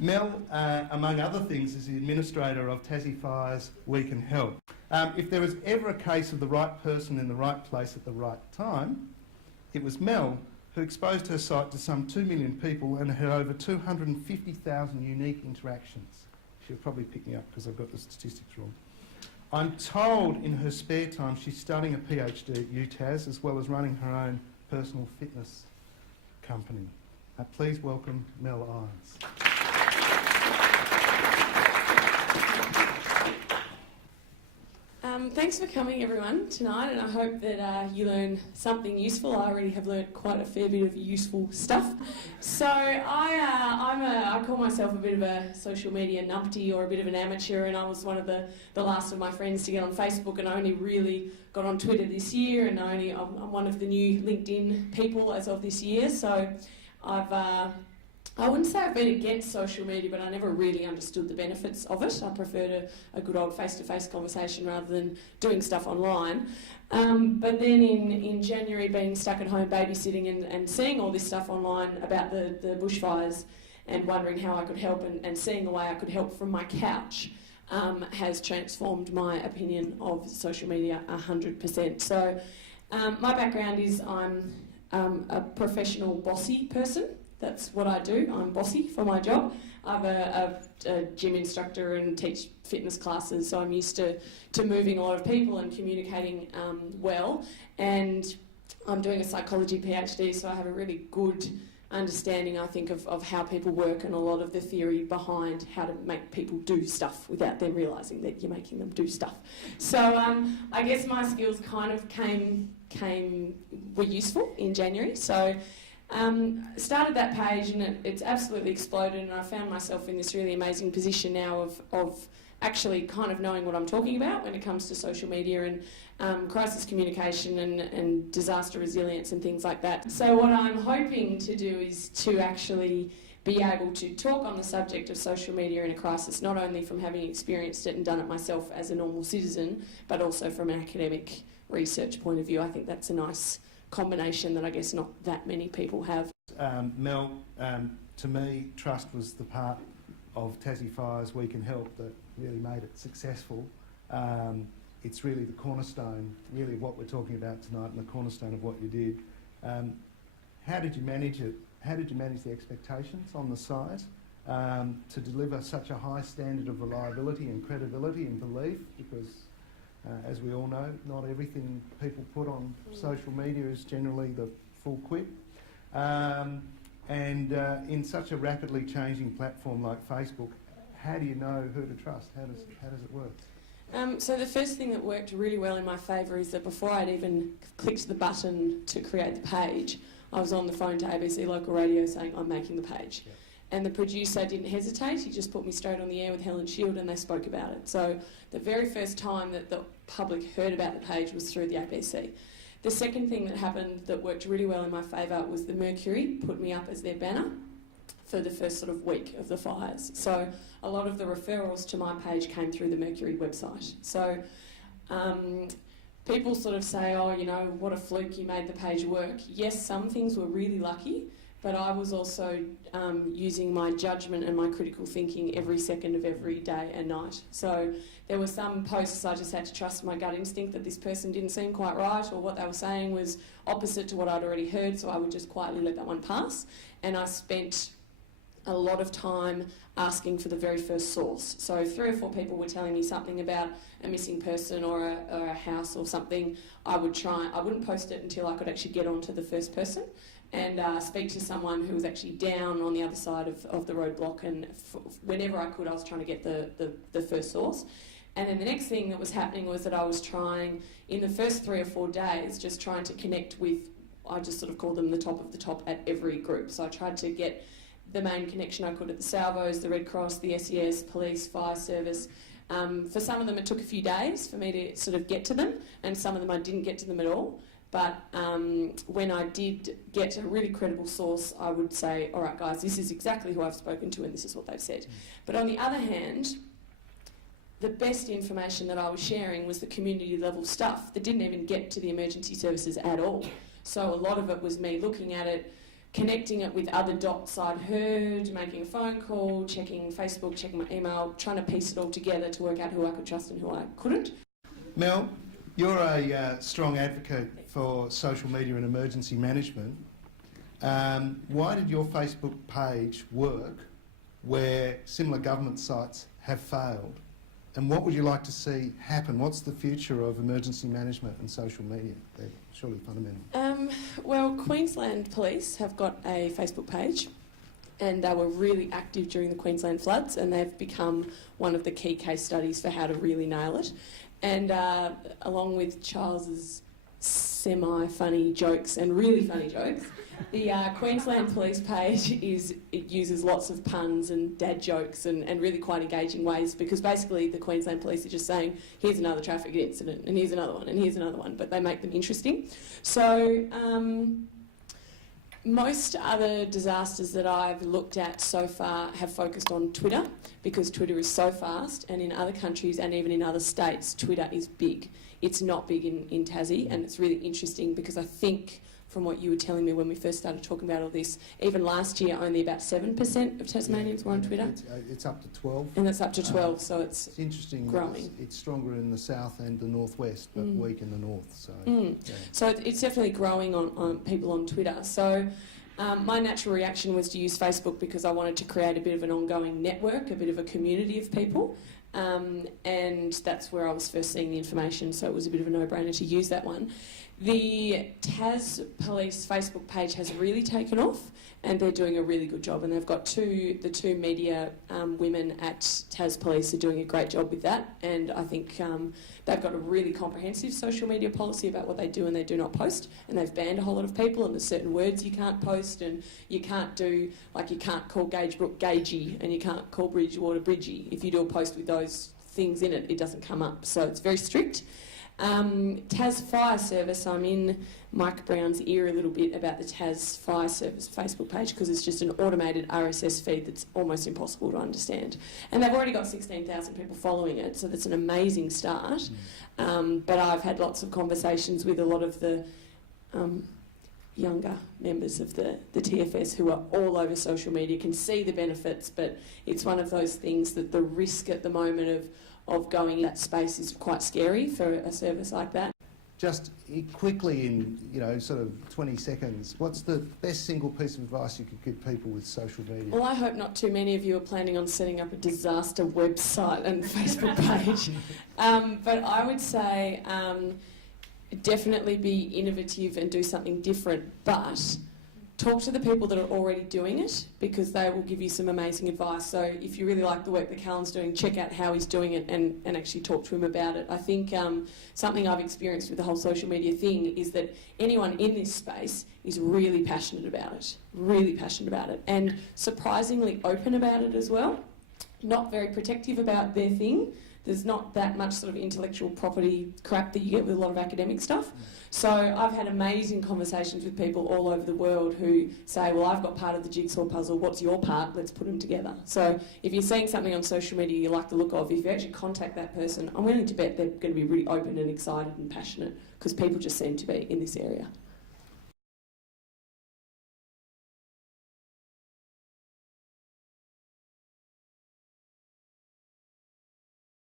Mel, among other things, is the administrator of Tassie Fire's We Can Help. If there was ever a case of the right person in the right place at the right time, it was Mel who exposed her site to some 2 million people and had over 250,000 unique interactions. She'll probably pick me up because I've got the statistics wrong. I'm told in her spare time she's studying a PhD at UTAS as well as running her own personal fitness company. Please welcome Mel Irons. Thanks for coming, everyone, tonight, and I hope that you learn something useful. I already have learnt quite a fair bit of useful stuff. So I call myself a bit of a social media numpty or a bit of an amateur, and I was one of the last of my friends to get on Facebook, and I only really got on Twitter this year, and I'm one of the new LinkedIn people as of this year. So I wouldn't say I've been against social media, but I never really understood the benefits of it. I preferred a good old face-to-face conversation rather than doing stuff online. But then in January, being stuck at home babysitting and seeing all this stuff online about the bushfires and wondering how I could help and seeing the way I could help from my couch has transformed my opinion of social media 100%. So my background is I'm a professional bossy person. That's what I do. I'm bossy for my job. I'm a gym instructor and teach fitness classes, so I'm used to moving a lot of people and communicating well. And I'm doing a psychology PhD, so I have a really good understanding, I think, of how people work and a lot of the theory behind how to make people do stuff without them realising that you're making them do stuff. So I guess my skills kind of were useful in January. So started that page and it's absolutely exploded, and I found myself in this really amazing position now of actually kind of knowing what I'm talking about when it comes to social media and crisis communication and disaster resilience and things like that. So what I'm hoping to do is to actually be able to talk on the subject of social media in a crisis, not only from having experienced it and done it myself as a normal citizen, but also from an academic research point of view. I think that's a nice combination that I guess not that many people have. Mel, to me, trust was the part of Tassie Fire's We Can Help that really made it successful. It's really the cornerstone, really, of what we're talking about tonight, and the cornerstone of what you did. How did you manage it? How did you manage the expectations on the site to deliver such a high standard of reliability and credibility and belief? Because as we all know, not everything people put on social media is generally the full quip. And in such a rapidly changing platform like Facebook, how do you know who to trust? How does it work? So the first thing that worked really well in my favour is that before I'd even clicked the button to create the page, I was on the phone to ABC local radio saying, I'm making the page. Yep. And the producer didn't hesitate, he just put me straight on the air with Helen Shield and they spoke about it. So the very first time that the public heard about the page was through the ABC. The second thing that happened that worked really well in my favour was the Mercury put me up as their banner for the first sort of week of the fires. So a lot of the referrals to my page came through the Mercury website. So people sort of say, oh, you know, what a fluke, you made the page work. Yes, some things were really lucky, but I was also using my judgment and my critical thinking every second of every day and night. So there were some posts I just had to trust my gut instinct that this person didn't seem quite right, or what they were saying was opposite to what I'd already heard, so I would just quietly let that one pass. And I spent a lot of time asking for the very first source. So 3 or 4 people were telling me something about a missing person or a house or something. I wouldn't post it until I could actually get onto the first person and speak to someone who was actually down on the other side of the roadblock, and whenever I could I was trying to get the first source. And then the next thing that was happening was that I was trying, in the first 3 or 4 days, just trying to connect with, I just sort of call them the top of the top at every group. So I tried to get the main connection I could at the Salvos, the Red Cross, the SES, police, fire service. For some of them it took a few days for me to sort of get to them, and some of them I didn't get to them at all. But when I did get a really credible source, I would say, all right guys, this is exactly who I've spoken to and this is what they've said. But on the other hand, the best information that I was sharing was the community level stuff that didn't even get to the emergency services at all. So a lot of it was me looking at it, connecting it with other dots I'd heard, making a phone call, checking Facebook, checking my email, trying to piece it all together to work out who I could trust and who I couldn't. Mel, you're a strong advocate for social media and emergency management. Why did your Facebook page work where similar government sites have failed? And what would you like to see happen? What's the future of emergency management and social media? They're surely fundamental. Well, Queensland Police have got a Facebook page, and they were really active during the Queensland floods, and they've become one of the key case studies for how to really nail it. And along with Charles's semi-funny jokes and really funny jokes, the Queensland Police page uses lots of puns and dad jokes and really quite engaging ways, because basically the Queensland Police are just saying, here's another traffic incident, and here's another one, and here's another one, but they make them interesting. So most other disasters that I've looked at so far have focused on Twitter, because Twitter is so fast, and in other countries and even in other states, Twitter is big. It's not big in Tassie, and it's really interesting because I think, from what you were telling me when we first started talking about all this, even last year only about 7% of Tasmanians were on Twitter. It's up to 12. And it's up to 12, so it's interesting. Growing. It's stronger in the south and the northwest, but weak in the north. So, yeah. So it's definitely growing on people on Twitter. So my natural reaction was to use Facebook because I wanted to create a bit of an ongoing network, a bit of a community of people. And that's where I was first seeing the information, so it was a bit of a no-brainer to use that one. The Tas Police Facebook page has really taken off, and they're doing a really good job, and they've got the two media women at Tas Police are doing a great job with that, and I think they've got a really comprehensive social media policy about what they do and they do not post, and they've banned a whole lot of people, and there's certain words you can't post, and you can't do, like you can't call Gagebrook Gagey, and you can't call Bridgewater Bridgie. If you do a post with those things in it, it doesn't come up, so it's very strict. Tas Fire Service, I'm in Mike Brown's ear a little bit about the Tas Fire Service Facebook page, because it's just an automated RSS feed that's almost impossible to understand. And they've already got 16,000 people following it, so that's an amazing start. But I've had lots of conversations with a lot of the younger members of the TFS who are all over social media, can see the benefits, but it's one of those things that the risk at the moment of going in that space is quite scary for a service like that. Just quickly, in sort of 20 seconds, what's the best single piece of advice you could give people with social media? Well, I hope not too many of you are planning on setting up a disaster website and Facebook page. But I would say definitely be innovative and do something different, but talk to the people that are already doing it, because they will give you some amazing advice. So if you really like the work that Callan's doing, check out how he's doing it and actually talk to him about it. I think something I've experienced with the whole social media thing is that anyone in this space is really passionate about it, and surprisingly open about it as well. Not very protective about their thing. There's not that much sort of intellectual property crap that you get with a lot of academic stuff. So I've had amazing conversations with people all over the world who say, well, I've got part of the jigsaw puzzle, what's your part? Let's put them together. So if you're seeing something on social media you like the look of, if you actually contact that person, I'm willing to bet they're going to be really open and excited and passionate, because people just seem to be in this area.